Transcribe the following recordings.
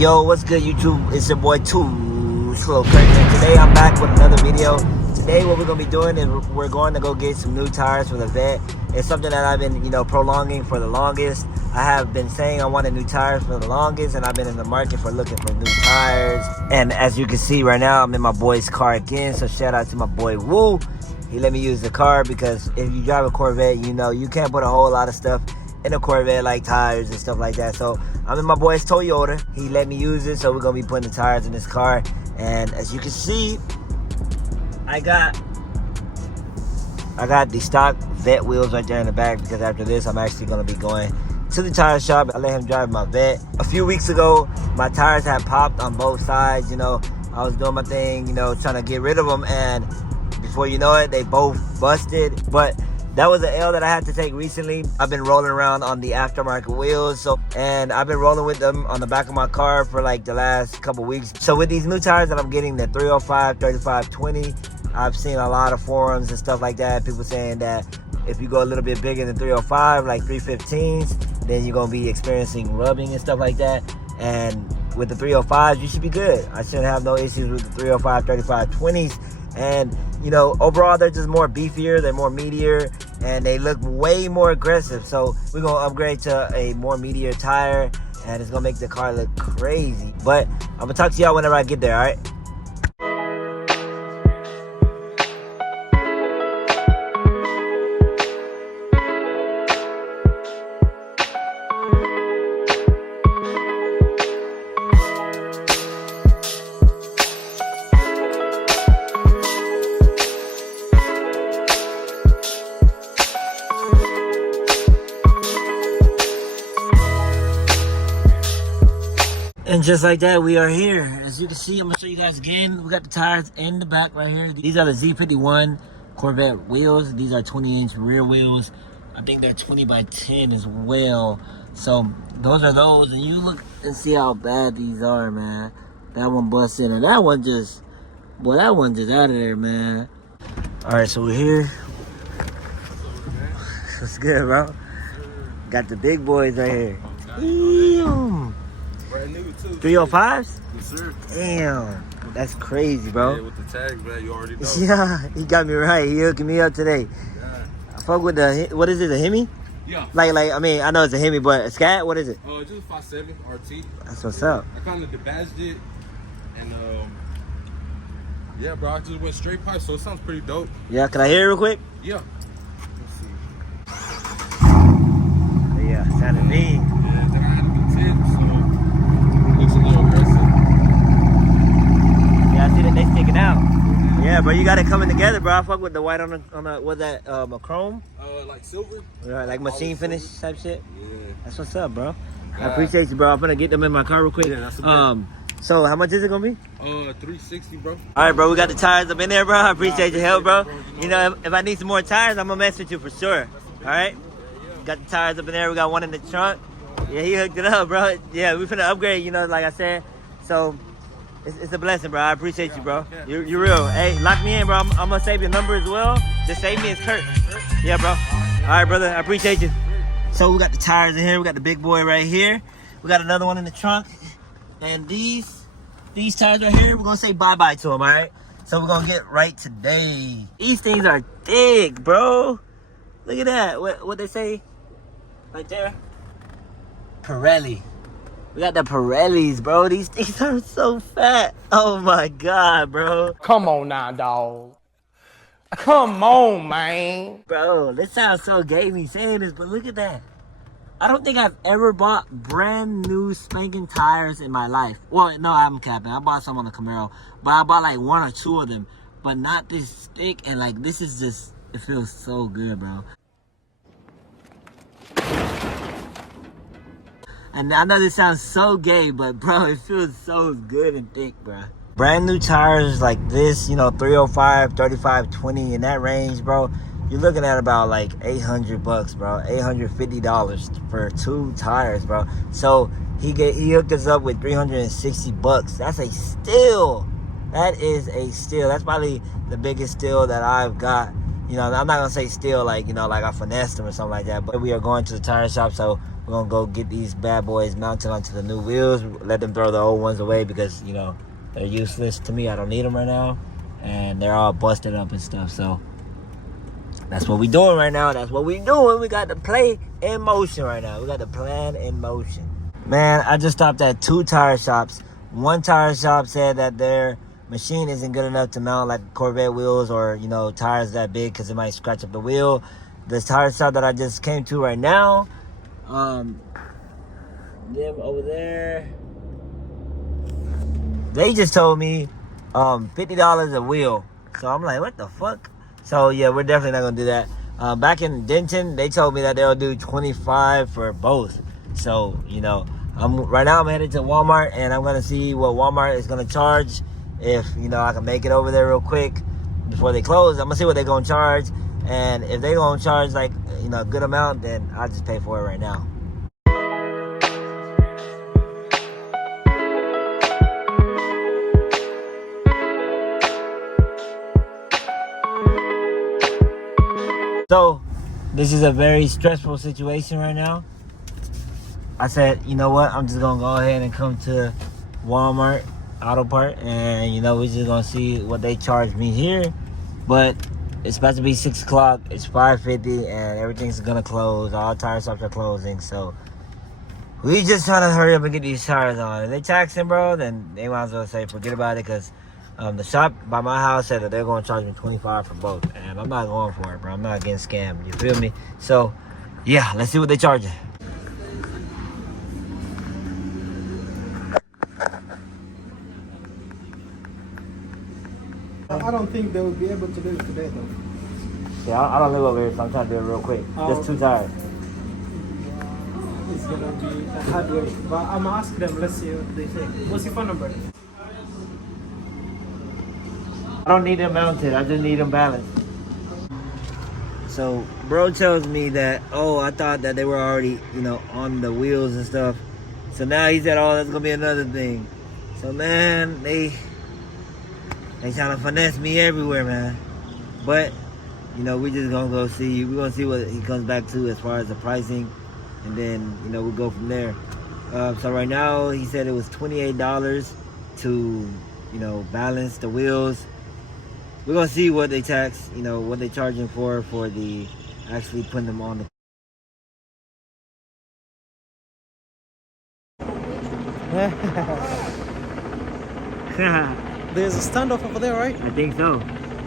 Yo, what's good, YouTube? It's your boy Too Slow Crazy. Today I'm back with another video. Today what we're gonna be doing is we're going to go get some new tires for the Vette. It's something that I've been, prolonging for the longest. I have been saying I wanted new tires for the longest, and I've been in the market for looking for new tires. And as you can see right now, I'm in my boy's car again. So shout out to my boy Woo. He let me use the car because if you drive a Corvette, you can't put a whole lot of stuff in a Corvette like tires and stuff like that. So I'm in my boy's Toyota. He let me use it, so we're gonna be putting the tires in this car. And as you can see, I got the stock Vette wheels right there in the back, because after this I'm actually gonna be going to the tire shop. I let him drive my Vette. A few weeks ago, my tires had popped on both sides. I was doing my thing, trying to get rid of them, and before you know it, they both busted. But that was an L that I had to take recently. I've been rolling around on the aftermarket wheels, and I've been rolling with them on the back of my car for like the last couple weeks. So with these new tires that I'm getting, the 305, 35, 20, I've seen a lot of forums and stuff like that. People saying that if you go a little bit bigger than 305, like 315s, then you're gonna be experiencing rubbing and stuff like that. And with the 305s, you should be good. I shouldn't have no issues with the 305, 35, 20s. And overall they're just more beefier, they're more meatier, and they look way more aggressive. So we're gonna upgrade to a more meatier tire, and it's gonna make the car look crazy. But I'm gonna talk to y'all whenever I get there, all right? And just like that, we are here. As you can see, I'm gonna show you guys again. We got the tires in the back right here. These are the Z51 Corvette wheels. These are 20-inch rear wheels. I think they're 20 by 10 as well. So those are those. And you look and see how bad these are, man. That one busts in, and that one just out of there, man. All right, so we're here. What's good, bro? Got the big boys right here. Damn. Brand new too. 305s? Yes, sir. Damn. That's crazy, bro. Yeah, with the tags, man, you already know. Yeah, he got me right. He hooking me up today. Yeah. I fuck with the, what is it, a Hemi? Yeah. I know it's a Hemi, but a Scat, what is it? Just a 5.7 RT. That's what's up. I kind of debadged it, and yeah, bro, I just went straight pipe, so it sounds pretty dope. Yeah, can I hear it real quick? Yeah. Let's see. Yeah, sounded mean. Yeah, then I had a good tip, so it looks a little aggressive. Yeah, I see that they sticking out. Yeah, bro, you got it coming together, bro. I fuck with the white on the what's that, a chrome? Like silver? Right, like machine finish type shit? Yeah. That's what's up, bro. I appreciate you, bro. I'm gonna get them in my car real quick. Yeah, that's a so how much is it gonna be? 360, bro. All right, bro, we got the tires up in there, bro. I appreciate your help, bro. If I need some more tires, I'm gonna mess with you for sure. All right? Got the tires up in there. We got one in the trunk. Yeah, he hooked it up, bro. Yeah, we finna upgrade, like I said. So it's a blessing, bro. I appreciate you, bro. You're real. Hey, lock me in, bro. I'm gonna save your number as well. Just save me as Kurt. Yeah, bro. All right, brother. I appreciate you. So we got the tires in here. We got the big boy right here. We got another one in the trunk. And these tires right here, we're gonna say bye-bye to them, all right? So we're gonna get right today. These things are thick, bro. Look at that. What they say right there? Pirelli. We got the Pirellis, bro. These things are so fat. Oh my God, bro. Come on now, dog. Come on, man. Bro, this sounds so gay me saying this, but look at that. I don't think I've ever bought brand new spanking tires in my life. Well, no, I'm capping. I bought some on the Camaro, but I bought like one or two of them, but not this thick. And like, this is just, it feels so good, bro. And I know this sounds so gay, but bro, it feels so good and thick, bro. Brand new tires like this, 305, 35, 20 in that range, bro. You're looking at about like $800 bucks, bro. $850 for two tires, bro. So he hooked us up with 360 bucks. That's a steal. That is a steal. That's probably the biggest steal that I've got. I'm not gonna say steal like, like I finessed him or something like that. But we are going to the tire shop, so We're gonna go get these bad boys mounted onto the new wheels. Let them throw the old ones away because, you know, they're useless to me. I don't need them right now. And they're all busted up and stuff. So that's what we doing right now. That's what we doing. We got the play in motion right now. We got the plan in motion. Man, I just stopped at 2 tire shops. One tire shop said that their machine isn't good enough to mount like Corvette wheels or, you know, tires that big because it might scratch up the wheel. This tire shop that I just came to right now, them over there, they just told me $50 a wheel. So I'm like, what the fuck? So yeah, we're definitely not gonna do that. Back in Denton, they told me that they'll do $25 for both. So, you know, right now I'm headed to Walmart and I'm gonna see what Walmart is gonna charge. If, you know, I can make it over there real quick before they close, I'm gonna see what they're gonna charge. And if they're gonna charge like, you know, a good amount, then I'll just pay for it right now. So, this is a very stressful situation right now. I said, you know what, I'm just gonna go ahead and come to Walmart Auto Part, and you know, we're just gonna see what they charge me here. But it's about to be 6 o'clock, it's 5:50, and everything's gonna close. All tire shops are closing, so we just trying to hurry up and get these tires on. If they taxing, bro, then they might as well say forget about it, because the shop by my house said that they're gonna charge me $25 for both, and I'm not going for it, bro. I'm not getting scammed, you feel me? So yeah, let's see what they charging. I don't think they will be able to do it today, though. Yeah, I don't live over here, so I'm trying to do it real quick. Just 2 tires. It's gonna be a hard way. But I'm gonna ask them, let's see what they say. What's your phone number? I don't need them mounted, I just need them balanced. So, bro tells me that, oh, I thought that they were already, you know, on the wheels and stuff. So now he said, oh, that's gonna be another thing. So, man, they trying to finesse me everywhere, man. But, you know, we just gonna go see. We're gonna see what he comes back to as far as the pricing. And then, you know, we'll go from there. So right now, he said it was $28 to, you know, balance the wheels. We're gonna see what they tax, you know, what they charging for the actually putting them on the There's a standoff over there, right? I think so.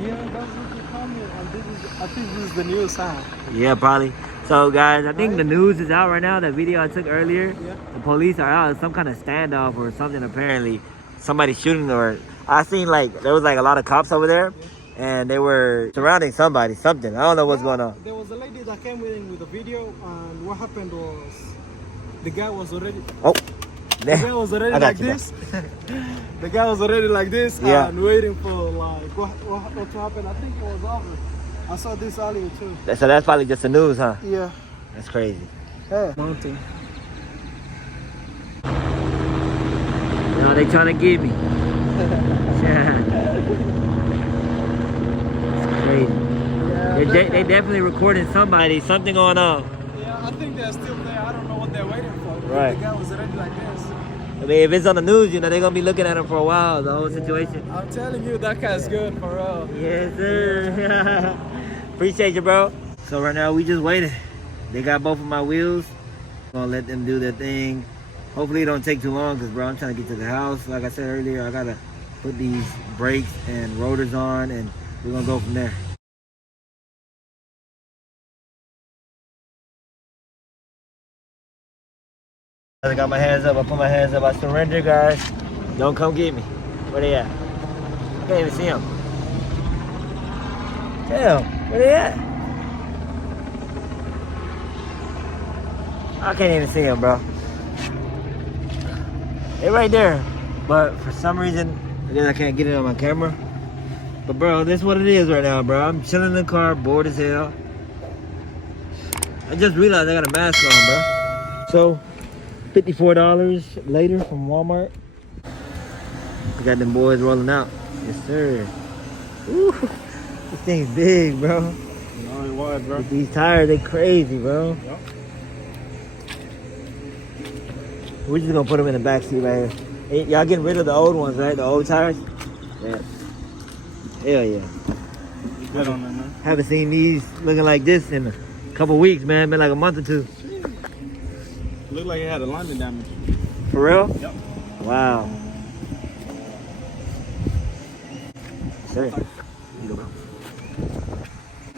Yeah, that's what they told me. And I think this is the news, huh? Yeah, probably. So guys, I think the news is out right now. That video I took earlier, Yeah. the police are out. It's some kind of standoff or something apparently. Somebody shooting, or I seen like there was like a lot of cops over there, and they were surrounding somebody, something. I don't know what's going on. There was a lady that came in with a video, and what happened was the guy was already. Oh, The guy was already like this. The guy was already like this, Yeah. and waiting for like what to happen. I think it was over. I saw this earlier too. So that's probably just the news, huh? Yeah. That's crazy. Hey. Mountain. No, they trying to get me. Yeah. It's crazy. Yeah, They definitely recording somebody, something going on. yeah, I think they're still there. I don't know what they're waiting for. Right. The guy was already like this. I mean, if it's on the news, you know, they're gonna be looking at him for a while, the whole situation. I'm telling you, that guy's good for real. Yes, sir. Appreciate you, bro. So right now, we just waiting. They got both of my wheels. Gonna let them do their thing. Hopefully it don't take too long, because, bro, I'm trying to get to the house. Like I said earlier, I gotta put these brakes and rotors on, and we're gonna go from there. I got my hands up. I put my hands up. I surrender, guys. Don't come get me. Where they at? I can't even see them. Damn, where they at? I can't even see them, bro. They're right there. But for some reason, I guess I can't get it on my camera. But bro, this is what it is right now, bro. I'm chilling in the car, bored as hell. I just realized I got a mask on, bro. So, $54 later from Walmart. I got them boys rolling out. Yes, sir. Ooh, this thing's big, bro. No, it was, bro. With these tires, they crazy, bro. Yep. We're just gonna put them in the back seat right here. Hey, y'all getting rid of the old ones, right? The old tires? Yeah. Hell yeah. Good on that, man. Haven't seen these looking like this in a couple weeks, man. Been like a month or two. Looked like it had a lining damage. For real? Yep. Wow. Sir.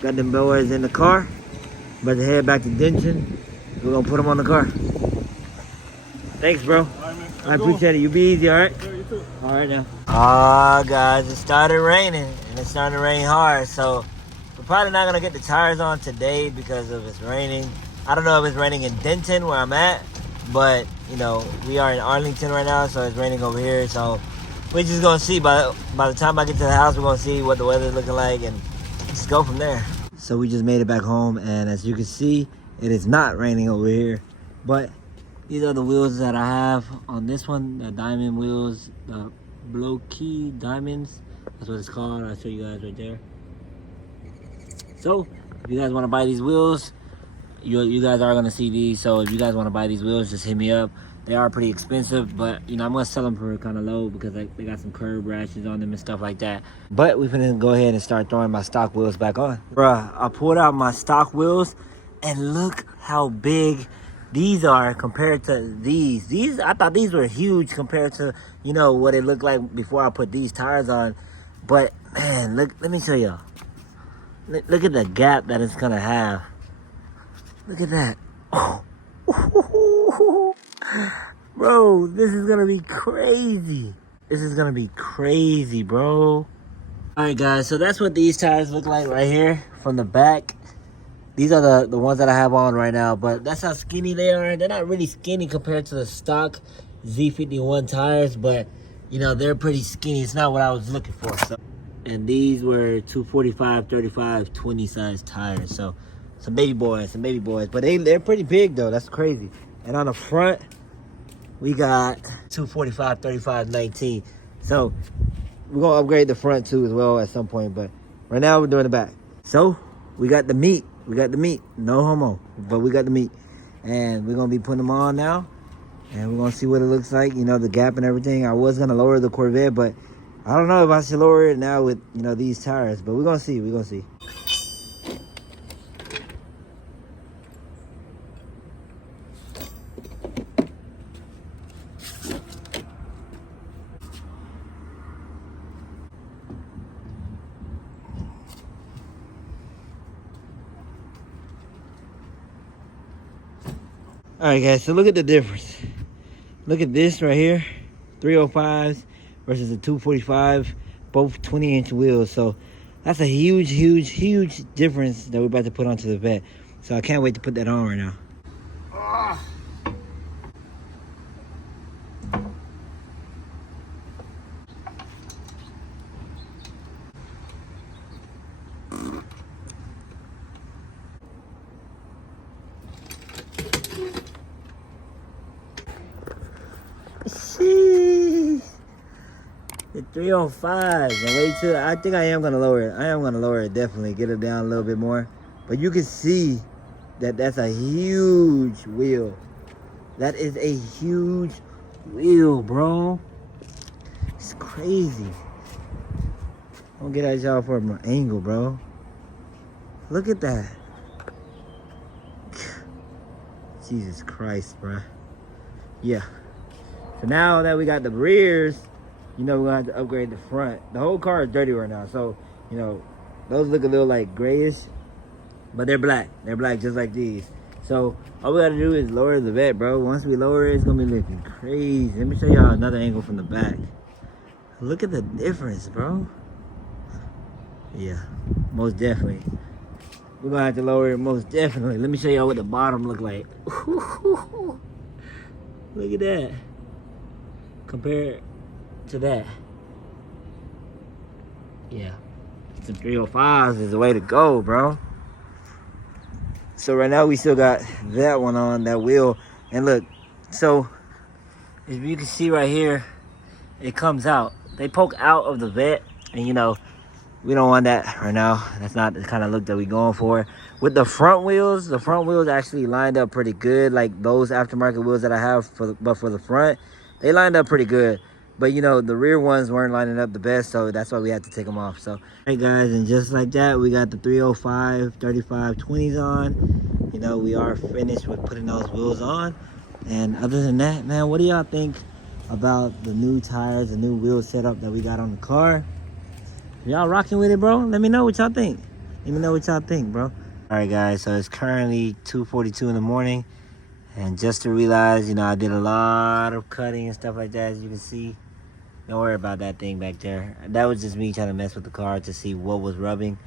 Got them boys in the car. About to head back to Denton. We're gonna put them on the car. Thanks, bro. All right, man. I appreciate it. You be easy, all right? Yeah, you too. All right now. Guys, it started raining, and it's starting to rain hard. So we're probably not gonna get the tires on today because of it's raining. I don't know if it's raining in Denton where I'm at, but you know we are in Arlington right now, so it's raining over here. So we're just gonna see. By the time I get to the house, we're gonna see what the weather's looking like and just go from there. So we just made it back home, and as you can see, it is not raining over here. But these are the wheels that I have on this one, the diamond wheels, the blow key diamonds. That's what it's called. I'll show you guys right there. So if you guys want to buy these wheels, you guys are gonna see these. So if you guys want to buy these wheels, just hit me up. They are pretty expensive, but you know I'm gonna sell them for kind of low because they got some curb rashes on them and stuff like that. But we're gonna go ahead and start throwing my stock wheels back on. Bruh, I pulled out my stock wheels and look how big these are compared to these. I thought these were huge compared to, you know, what it looked like before I put these tires on. But man, look, let me show y'all. Look at the gap that it's gonna have. Look at that. Oh. Bro, this is gonna be crazy. This is gonna be crazy, bro. Alright guys, so that's what these tires look like right here from the back. These are the ones that I have on right now, but that's how skinny they are. They're not really skinny compared to the stock Z51 tires, but you know, they're pretty skinny. It's not what I was looking for. So, and these were 245, 35, 20 size tires. So some baby boys. But they're pretty big though, that's crazy. And on the front, we got 245, 35, 19. So we're gonna upgrade the front too as well at some point, but right now we're doing the back. So we got the meat. No homo, but we got the meat. And we're gonna be putting them on now. And we're gonna see what it looks like, you know, the gap and everything. I was gonna lower the Corvette, but I don't know if I should lower it now with, you know, these tires, but we're gonna see. All right, guys, so look at the difference. Look at this right here, 305s versus a 245, both 20-inch wheels. So that's a huge difference that we're about to put onto the Vette. So I can't wait to put that on right now. Sheesh. The 305s. And wait till I think I am gonna lower it. Definitely get it down a little bit more. But you can see that that's a huge wheel. That is a huge wheel, bro. It's crazy. I'm gonna get at y'all from an angle, bro. Look at that. Jesus Christ, bro. Yeah. So now that we got the rears, you know, we're gonna have to upgrade the front. The whole car is dirty right now, so you know, those look a little like grayish, but they're black. They're black just like these. So all we gotta do is lower the Vette, bro. Once we lower it, it's gonna be looking crazy. Let me show y'all another angle from the back. Look at the difference, bro. Yeah, most definitely. We're gonna have to lower it most definitely. Let me show y'all what the bottom look like. Look at that. Compared to that. Yeah. Some 305s is the way to go, bro. So right now we still got that one on, that wheel. And look, so as you can see right here, it comes out. They poke out of the Vette, and you know, we don't want that right now. That's not the kind of look that we're going for. With the front wheels actually lined up pretty good. Like those aftermarket wheels that I have, but for the front, they lined up pretty good. But you know, the rear ones weren't lining up the best, so that's why we had to take them off. So, all right guys, and just like that, we got the 305 3520s on. You know, we are finished with putting those wheels on. And other than that, man, what do y'all think about the new tires, the new wheel setup that we got on the car? Y'all rocking with it, bro? Let me know what y'all think. Let me know what y'all think, bro. All right, guys, so it's currently 2:42 in the morning. And just to realize, you know, I did a lot of cutting and stuff like that, as you can see. Don't worry about that thing back there. That was just me trying to mess with the car to see what was rubbing.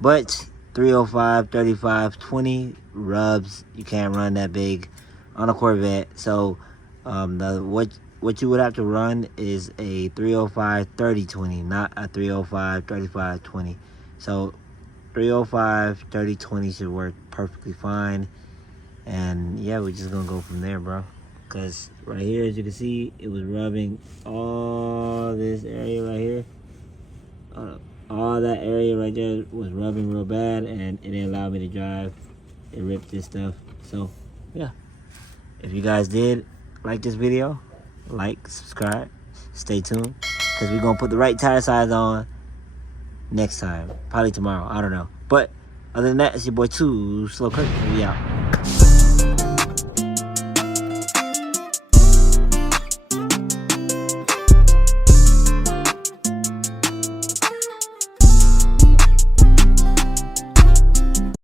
But 305, 35, 20 rubs. You can't run that big on a Corvette. So what you would have to run is a 305 3020, not a 305 35 20. So 305 3020 should work perfectly fine. And yeah, we're just gonna go from there, bro. Because right here, as you can see, it was rubbing all this area right here. All that area right there was rubbing real bad, and it didn't allow me to drive. It ripped this stuff. So yeah, if you guys did like this video, like, subscribe, stay tuned, because we're gonna put the right tire size on next time, probably tomorrow, I don't know. But other than that, it's your boy Too Slow Kirk. We out.